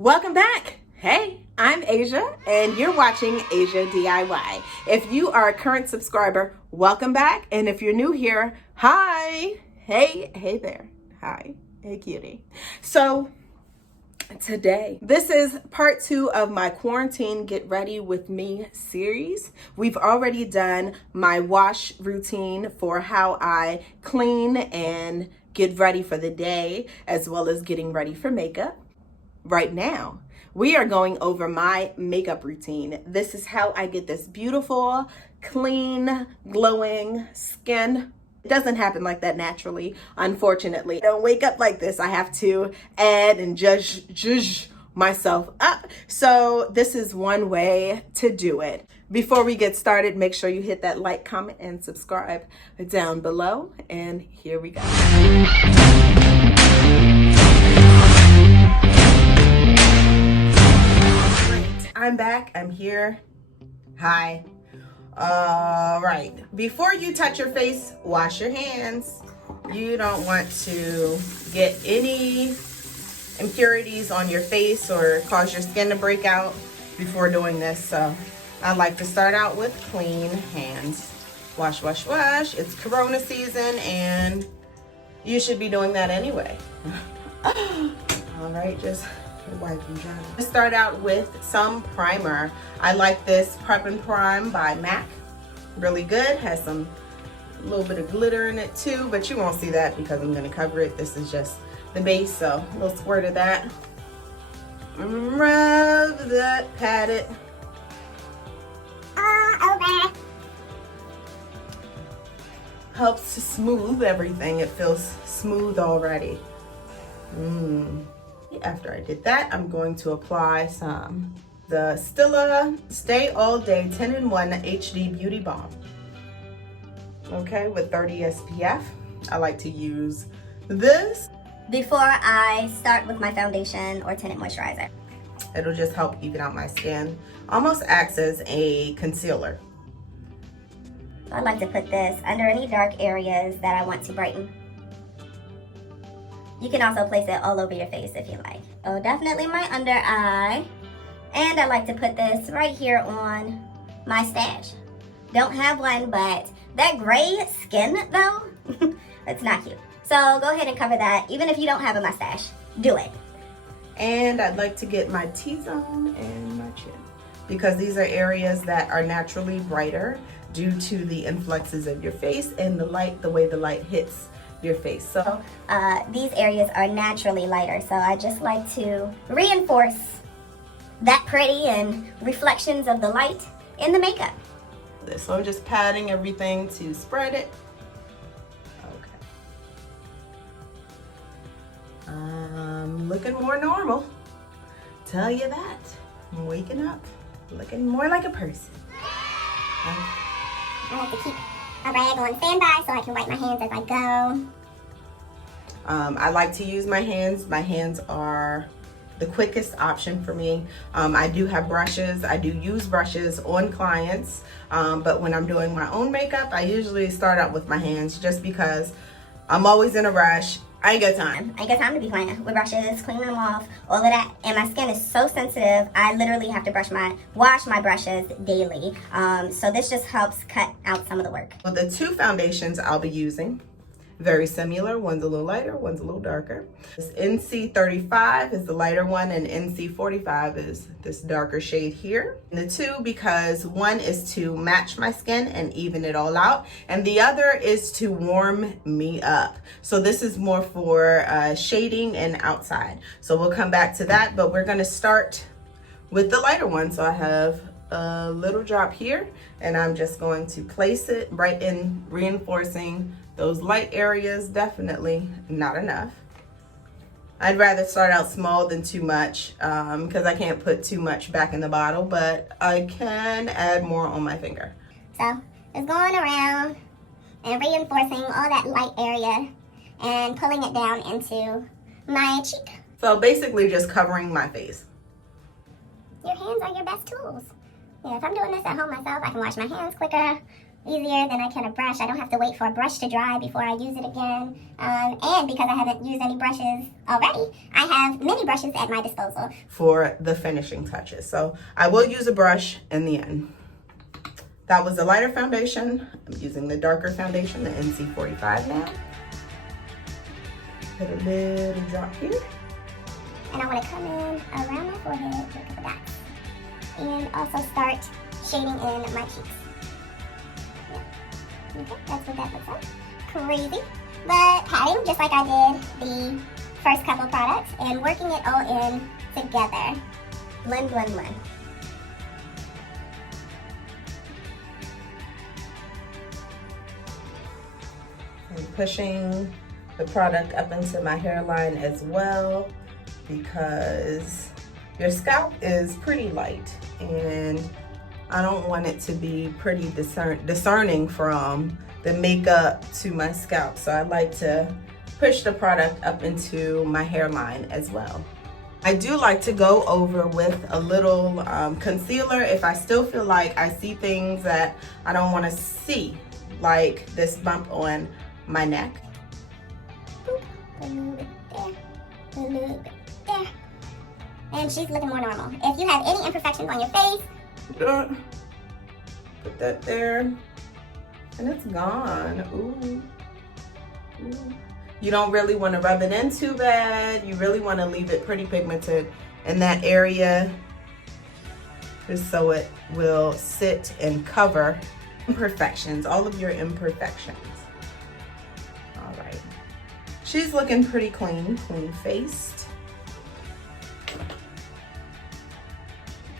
Welcome back. Hey, I'm Asia and you're watching AsiaDIY. If you are a current subscriber, welcome back. And if you're new here, hi. Hey there. Hi. Hey, cutie. So today, this is part 2 of my Quarantine Get Ready With Me series. We've already done my wash routine for how I clean and get ready for the day, as well as getting ready for makeup. Right now, we are going over my makeup routine. This is how I get this beautiful, clean, glowing skin. It doesn't happen like that naturally, unfortunately. I don't wake up like this. I have to add and judge myself up. So this is one way to do it. Before we get started, make sure you hit that like, comment, and subscribe down below. And here we go. I'm back. I'm here. Hi. All right. Before you touch your face, wash your hands. You don't want to get any impurities on your face or cause your skin to break out before doing this. So I like to start out with clean hands. Wash, wash, wash. It's Corona season and you should be doing that anyway. All right, just wipe and dry. Let's start out with some primer. I like this Prep and Prime by MAC. Really good. Has a little bit of glitter in it too, but you won't see that because I'm going to cover it. This is just the base, so a little squirt of that. Rub that, pat it. Over. Helps to smooth everything. It feels smooth already. After I did that, I'm going to apply the Stila Stay All Day 10-in-1 HD Beauty Balm. Okay, with 30 SPF. I like to use this before I start with my foundation or tinted moisturizer. It'll just help even out my skin. Almost acts as a concealer. I like to put this under any dark areas that I want to brighten. You can also place it all over your face if you like. Oh, definitely my under eye. And I like to put this right here on my stash. Don't have one, but that gray skin though, it's not cute. So go ahead and cover that. Even if you don't have a mustache, do it. And I'd like to get my T-zone and my chin, because these are areas that are naturally brighter due to the influxes of your face and the light, the way the light hits your face. So these areas are naturally lighter, so I just like to reinforce that pretty and reflections of the light in the makeup. So I'm just patting everything to spread it. Okay. Looking more normal. Tell you that. I'm waking up, looking more like a person. Okay. I like to keep a rag on standby so I can wipe my hands as I go. I like to use my hands. My hands are the quickest option for me. I do have brushes. I do use brushes on clients, but when I'm doing my own makeup, I usually start out with my hands just because I'm always in a rush. I ain't got time. I ain't got time to be playing with brushes, cleaning them off, all of that. And my skin is so sensitive, I literally have to wash my brushes daily. So this just helps cut out some of the work. Well, the two foundations I'll be using, very similar. One's a little lighter, one's a little darker. This NC35 is the lighter one, and NC45 is this darker shade here. And the two, because one is to match my skin and even it all out, and the other is to warm me up. So this is more for shading and outside. So we'll come back to that, but we're gonna start with the lighter one. So I have a little drop here, and I'm just going to place it right in, reinforcing those light areas. Definitely not enough. I'd rather start out small than too much, because I can't put too much back in the bottle, but I can add more on my finger. So it's going around and reinforcing all that light area and pulling it down into my cheek. So basically just covering my face. Your hands are your best tools. Yeah, if I'm doing this at home myself, I can wash my hands quicker. easier than I can a brush. I don't have to wait for a brush to dry before I use it again. And because I haven't used any brushes already, I have many brushes at my disposal for the finishing touches. So I will use a brush in the end. That was the lighter foundation. I'm using the darker foundation, the NC45 now. Put a little drop here. and I want to come in around my forehead with a couple dots and also start shading in my cheeks. Yeah. Okay, that's what that looks like. Crazy, but patting just like I did the first couple products and working it all in together. Blend, blend, blend. I'm pushing the product up into my hairline as well because your scalp is pretty light and I don't want it to be pretty discerning from the makeup to my scalp. So I like to push the product up into my hairline as well. I do like to go over with a little concealer if I still feel like I see things that I don't want to see, like this bump on my neck. Boop. A little bit there, a little bit there. And she's looking more normal. If you have any imperfections on your face, put that there, and it's gone. Ooh. Ooh. You don't really want to rub it in too bad. You really want to leave it pretty pigmented in that area, just so it will sit and cover imperfections, all of your imperfections. All right. She's looking pretty clean faced.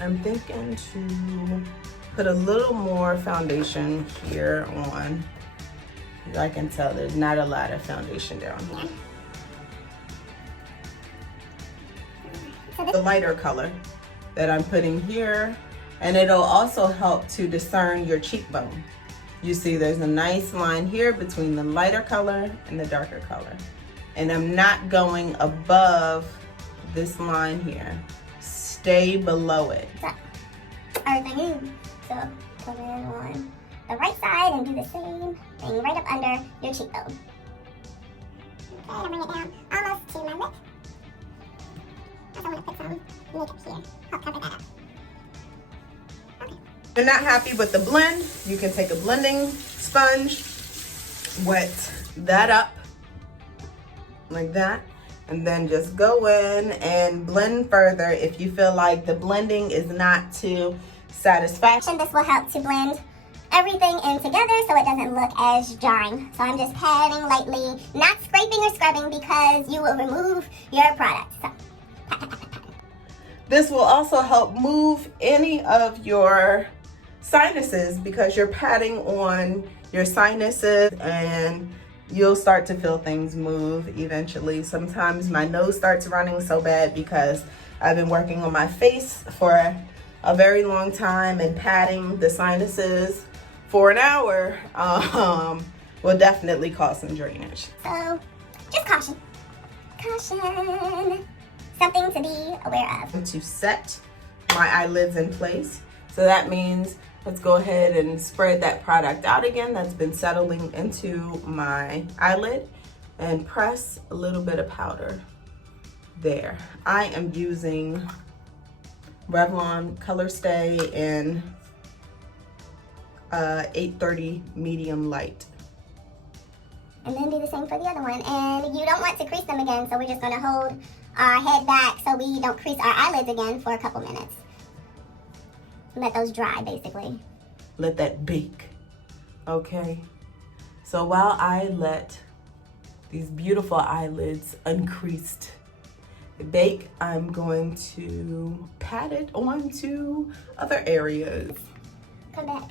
I'm thinking to put a little more foundation here on. As I can tell, there's not a lot of foundation down here. The lighter color that I'm putting here, and it'll also help to discern your cheekbone. You see there's a nice line here between the lighter color and the darker color. And I'm not going above this line here. Stay below it. everything in. So come in on the right side and do the same thing right up under your cheekbone. Okay, I'll bring it down almost to my lip. I want to put some makeup here. Help cover that up. Okay. If you're not happy with the blend, you can take a blending sponge, wet that up like that, and then just go in and blend further if you feel like the blending is not too satisfactory. This will help to blend everything in together so it doesn't look as jarring. So I'm just patting lightly, not scraping or scrubbing because you will remove your product. So pat, pat, pat, pat, pat. This will also help move any of your sinuses because you're patting on your sinuses and you'll start to feel things move eventually. Sometimes my nose starts running so bad because I've been working on my face for a very long time, and patting the sinuses for an hour will definitely cause some drainage. So just caution. Caution. Something to be aware of. To set my eyelids in place. So that means let's go ahead and spread that product out again that's been settling into my eyelid and press a little bit of powder there. I am using Revlon Colorstay in 830 medium light. And then do the same for the other one. And you don't want to crease them again, so we're just going to hold our head back so we don't crease our eyelids again for a couple minutes. Let those dry, basically. Let that bake, okay? So while I let these beautiful eyelids uncreased bake, I'm going to pat it onto other areas. Come back.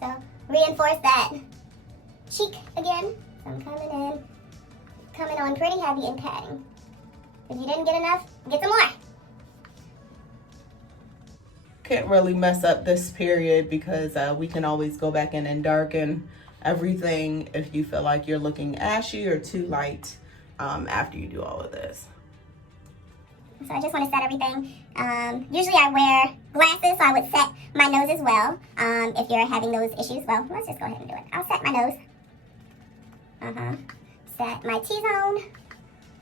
So reinforce that cheek again. So I'm coming on pretty heavy and patting. If you didn't get enough, get some more. Can't really mess up this period because we can always go back in and darken everything if you feel like you're looking ashy or too light after you do all of this. So I just want to set everything. Usually I wear glasses, so I would set my nose as well. If you're having those issues, well, let's just go ahead and do it. I'll set my nose. Set my T-zone.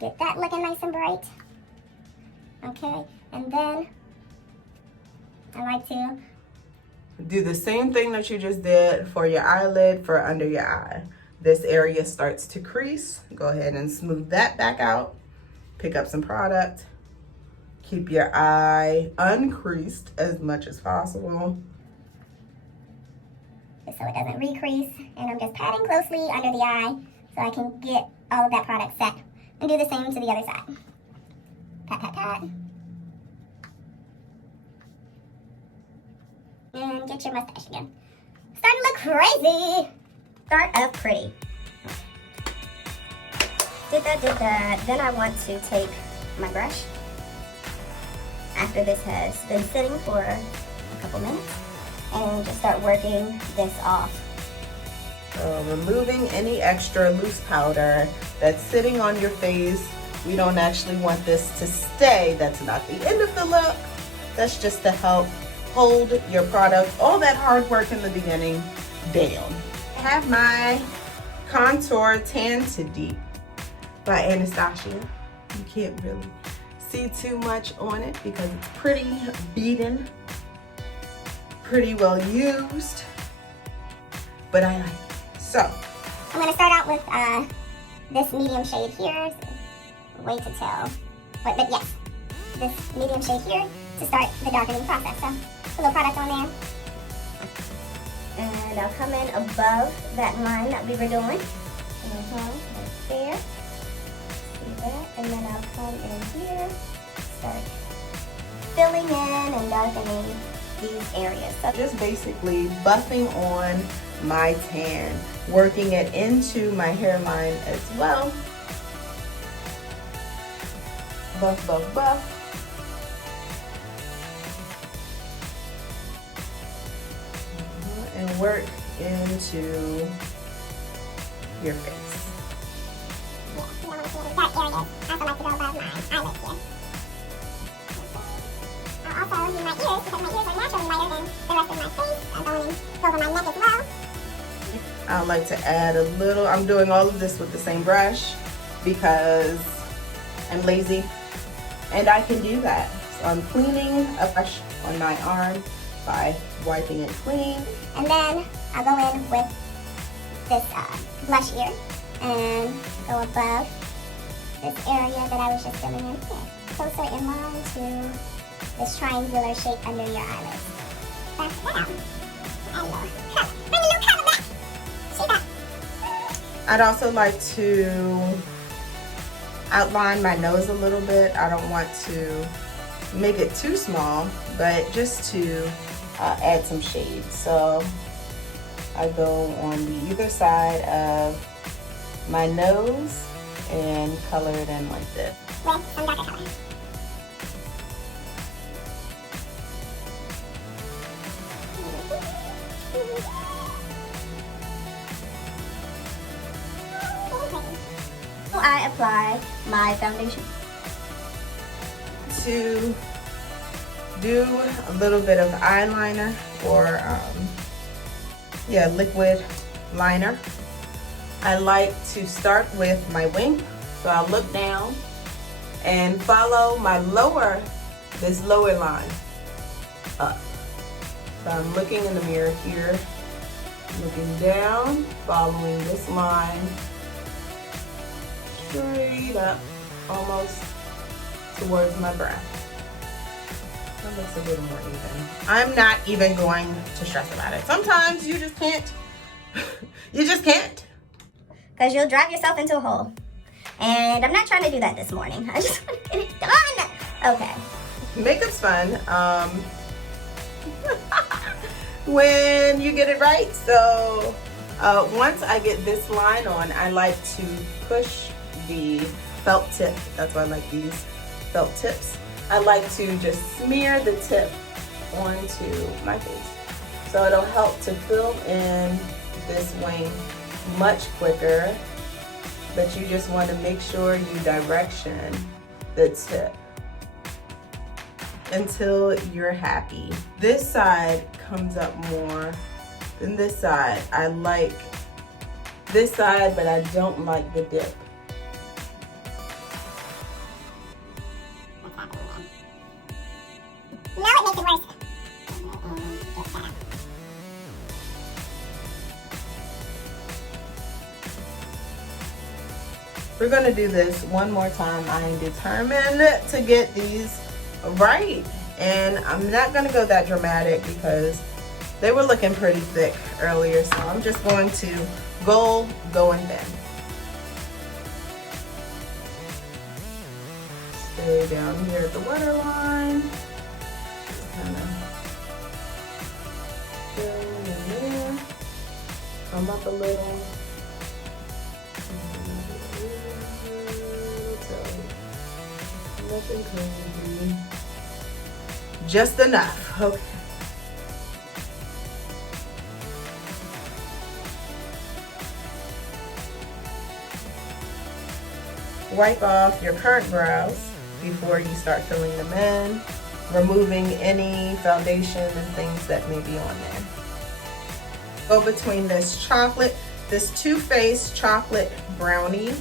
Get that looking nice and bright. Okay, and then I like to do the same thing that you just did for your eyelid for under your eye. This area starts to crease. Go ahead and smooth that back out. Pick up some product. Keep your eye uncreased as much as possible, so it doesn't recrease. And I'm just patting closely under the eye so I can get all of that product set. And do the same to the other side. Pat, pat, pat. And get your mustache again. Starting to look crazy. Start up pretty. Did that. Then I want to take my brush, after this has been sitting for a couple minutes, and just start working this off. Removing any extra loose powder that's sitting on your face. We don't actually want this to stay. That's not the end of the look. That's just to help hold your product, all that hard work in the beginning, down. I have my Contour Tan to Deep by Anastasia. You can't really see too much on it because it's pretty beaten, pretty well used, but I like it. So I'm going to start out with this medium shade here. Wait to tell. But yes, this medium shade here to start the darkening process. So a little product on there. And I'll come in above that line that we were doing. Right there. See that? And then I'll come in here, start filling in and darkening these areas. So just basically buffing on my tan, working it into my hairline as well. Buff, buff, buff. And work into your face. Yeah, you don't want to see any dark areas. I also like to go above my eyelids here. I'll also use my ears because my ears are naturally lighter than the rest of my face. I'm going over my neck as well. I like to add a little, I'm doing all of this with the same brush because I'm lazy and I can do that. So I'm cleaning a brush on my arm by wiping it clean. And then I'll go in with this blush here and go above this area that I was just filling in here. Closer in line to this triangular shape under your eyelids. Back that out. And a little color. Bring a little color back. See that? I'd also like to outline my nose a little bit. I don't want to make it too small, but just to add some shade. So I go on the either side of my nose and color it in like this. With some darker color. I apply my foundation. To do a little bit of eyeliner or liquid liner, I like to start with my wing. So I'll look down and follow my this lower line up. So I'm looking in the mirror here, looking down, following this line straight up, almost towards my brow. That looks a little more even. I'm not even going to stress about it. Sometimes you just can't. You just can't. Because you'll drive yourself into a hole. And I'm not trying to do that this morning. I just want to get it done. Okay. Makeup's fun when you get it right. So once I get this line on, I like to push the felt tip. That's why I like these felt tips. I like to just smear the tip onto my face. So it'll help to fill in this wing much quicker, but you just want to make sure you direction the tip. until you're happy. This side comes up more than this side. I like this side, but I don't like the dip. Now it makes it worse. We're gonna do this one more time. I am determined to get these right. And I'm not gonna go that dramatic because they were looking pretty thick earlier. So I'm just going to go and bend. Stay down here at the waterline. Just kind of fill in there. Come up a little. Nothing crazy. Just enough. Okay. Wipe off your current brows before you start filling them in, removing any foundation and things that may be on there. Go between this Too Faced chocolate brownie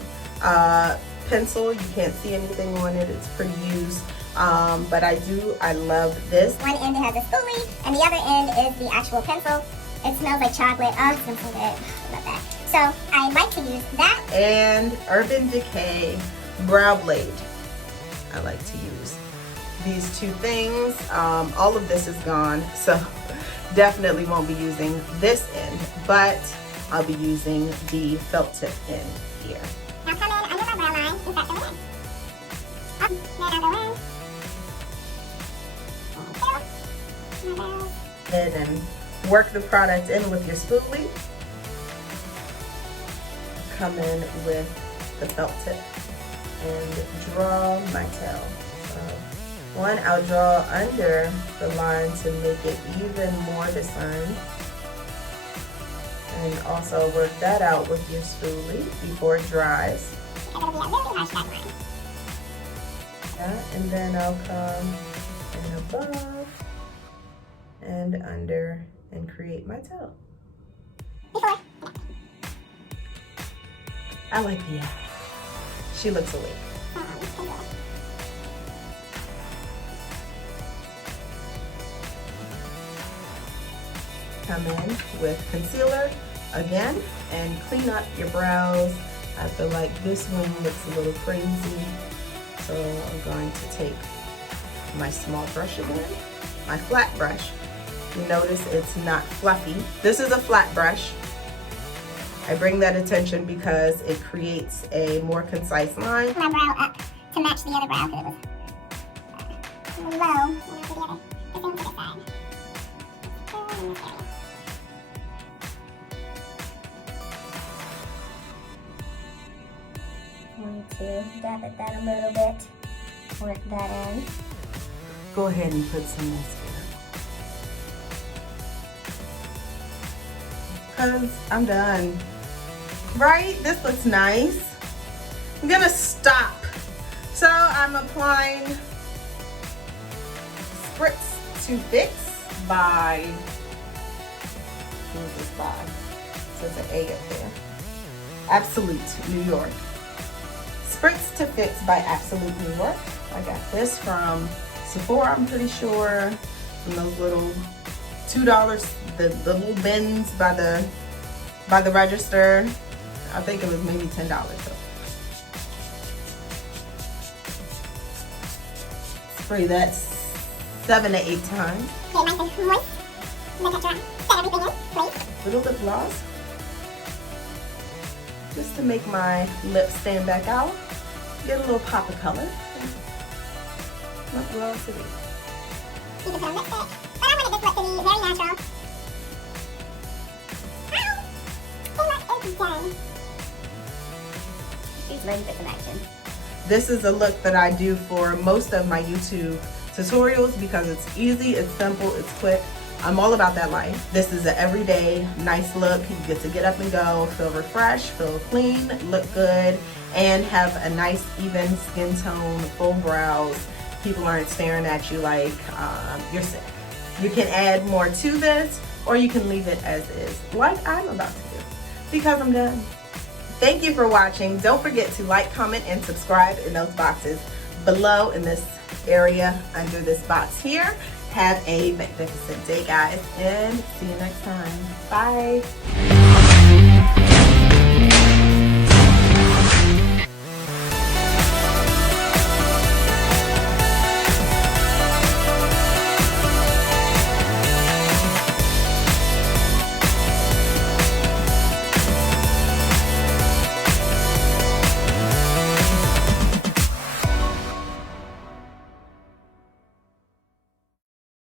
pencil. You can't see anything on it, it's pretty used, but I love this. One end it has a spoolie, and the other end is the actual pencil. It smells like chocolate. Oh, it smells so good. I love that. So I like to use that. And Urban Decay brow blade. I like to use these two things. All of this is gone, so definitely won't be using this end, but I'll be using the felt tip end here. Now come in under my brow line and start filling in. Up, then I'll go in. And then work the product in with your spoolie. Come in with the felt tip and draw my tail. So one, I'll draw under the line to make it even more discerned. And also work that out with your spoolie before it dries. Yeah, and then I'll come in above and under and create my tail. I like the eye. She looks awake. Come in with concealer again and clean up your brows. I feel like this one looks a little crazy, so I'm going to take my small brush again, my flat brush. You notice it's not fluffy. This is a flat brush. I bring that attention because it creates a more concise line. My brow up to match the other brow because it was low and over the other. The same to the side. In this area. Going to dab at that a little bit, work that in. Go ahead and put some mascara. Cause I'm done. Right? This looks nice. I'm gonna stop. So I'm applying Spritz to Fix by, who is this by? It says an A up there. Absolute New York. Spritz to Fix by Absolute New York. I got this from Sephora, I'm pretty sure. From those little $2, the little bins by the register. I think it was maybe $10. So. Spray that 7 to 8 times. Okay, nice and moist. Look at dry. Set everything in place. Little lip gloss. Just to make my lips stand back out. Get a little pop of color. Lip gloss it is. You can put on lipstick. But I wanted this look to be very natural. Ow! The look is done. She's ready for some action. This is a look that I do for most of my YouTube tutorials because it's easy, it's simple, it's quick. I'm all about that life. This is an everyday nice look. You get to get up and go, feel refreshed, feel clean, look good, and have a nice even skin tone, full brows, people aren't staring at you like you're sick. You can add more to this, or you can leave it as is, like I'm about to do, because I'm done. Thank you for watching. Don't forget to like, comment, and subscribe in those boxes below in this area under this box here. Have a magnificent day, guys, and see you next time. Bye.